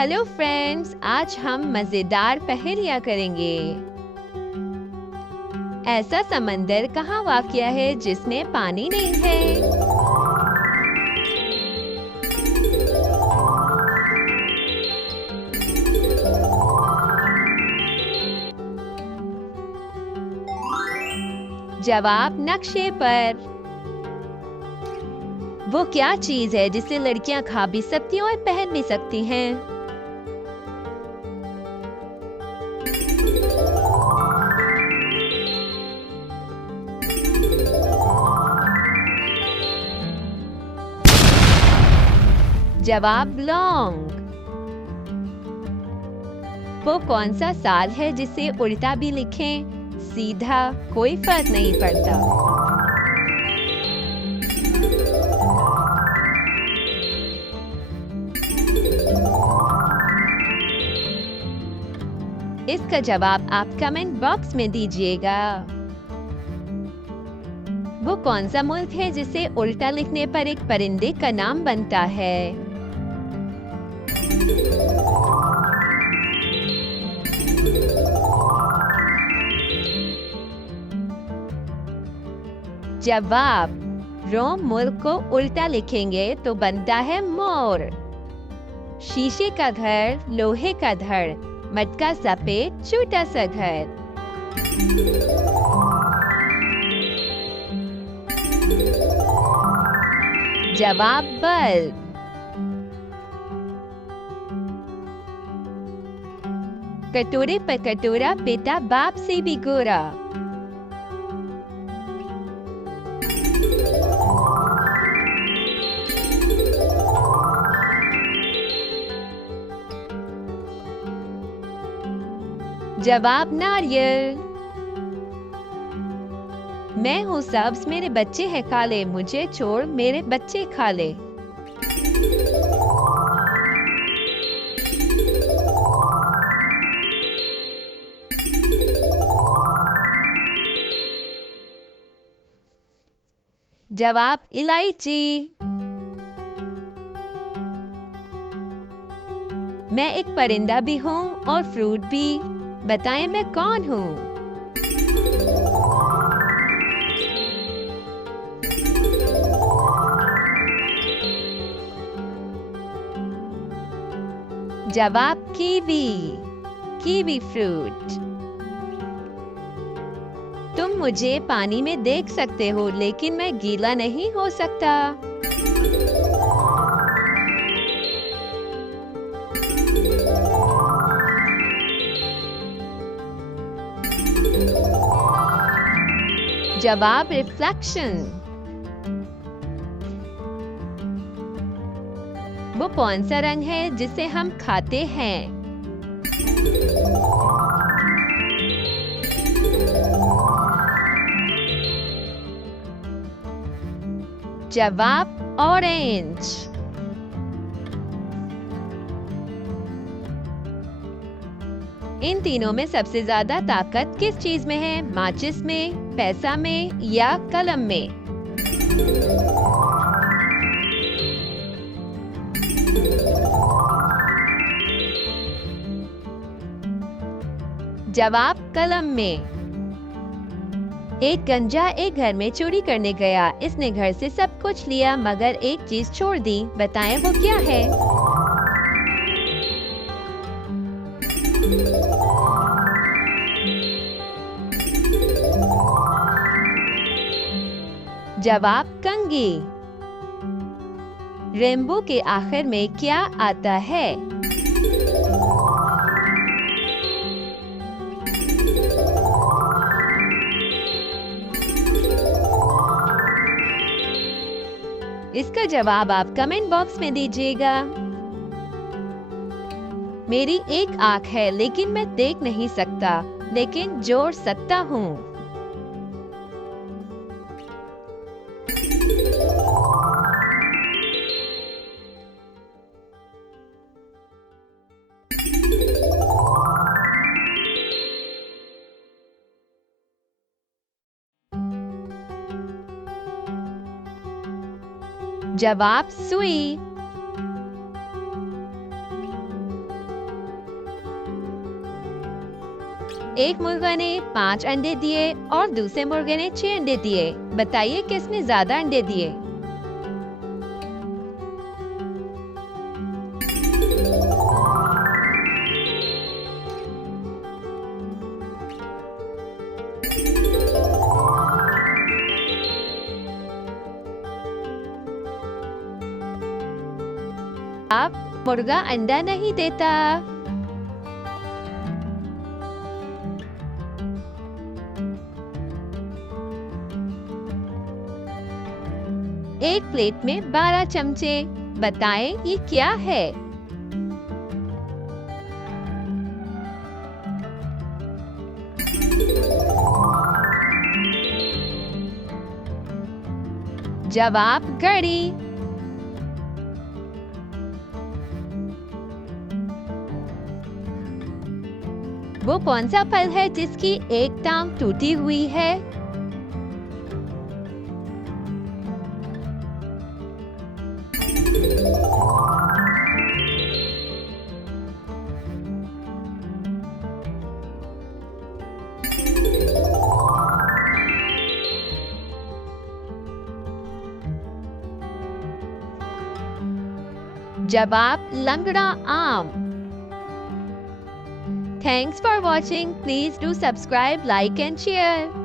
Hello friends, आज हम मजेदार पहेलियां करेंगे। ऐसा समंदर कहाँ वाक़या है जिसमें पानी नहीं है? जवाब नक्शे पर। वो क्या चीज है जिसे लड़कियां खा भी सकती हैं और पहन भी सकती हैं? जवाब लौंग। वो कौन सा साल है जिसे उल्टा भी लिखें, सीधा कोई फर्क नहीं पड़ता? इसका जवाब आप कमेंट बॉक्स में दीजिएगा। वो कौन सा मुल्क है जिसे उल्टा लिखने पर एक परिंदे का नाम बनता है? जवाब रोम मुल्क को उल्टा लिखेंगे तो बनता है मोर। शीशे का घर, लोहे का धड़, मटका सफेद, छोटा सा घर। जवाब बल्ब। कटोरे पर कटोरा, बेटा बाप से भी गोरा। जवाब नारियल। मैं हूँ सब्ज, मेरे बच्चे हैं काले, मुझे छोड़ मेरे बच्चे खा ले। जवाब इलायची। मैं एक परिंदा भी हूँ और फ्रूट भी, बताएं मैं कौन हूँ? जवाब कीवी। Kiwi fruit. तुम मुझे पानी में देख सकते हो लेकिन मैं गीला नहीं हो सकता। जवाब रिफ्लेक्शन। वो कौन सा रंग है जिसे हम खाते हैं? जवाब ऑरेंज। इन तीनों में सबसे ज्यादा ताकत किस चीज में है? माचिस में, पैसा में या कलम में? जवाब कलम में। एक गंजा एक घर में चोरी करने गया, इसने घर से सब कुछ लिया मगर एक चीज छोड़ दी, बताएं वो क्या है? जवाब कंघी। रेनबो के आखिर में क्या आता है? इसका जवाब आप कमेंट बॉक्स में दीजिएगा। मेरी एक आंख है लेकिन मैं देख नहीं सकता, लेकिन जोड़ सकता हूँ। जवाब सुई। एक मुर्गा ने 5 अंडे दिए और दूसरे मुर्गे ने 6 अंडे दिए। बताइए किसने ज्यादा अंडे दिए? आप मुर्गा अंडा नहीं देता। एक प्लेट में 12 चमचे। बताएं ये क्या है? जवाब घड़ी। वो कौन सा फल है जिसकी एक टांग टूटी हुई है? जवाब लंगड़ा आम। Thanks for watching. Please do subscribe, like and share.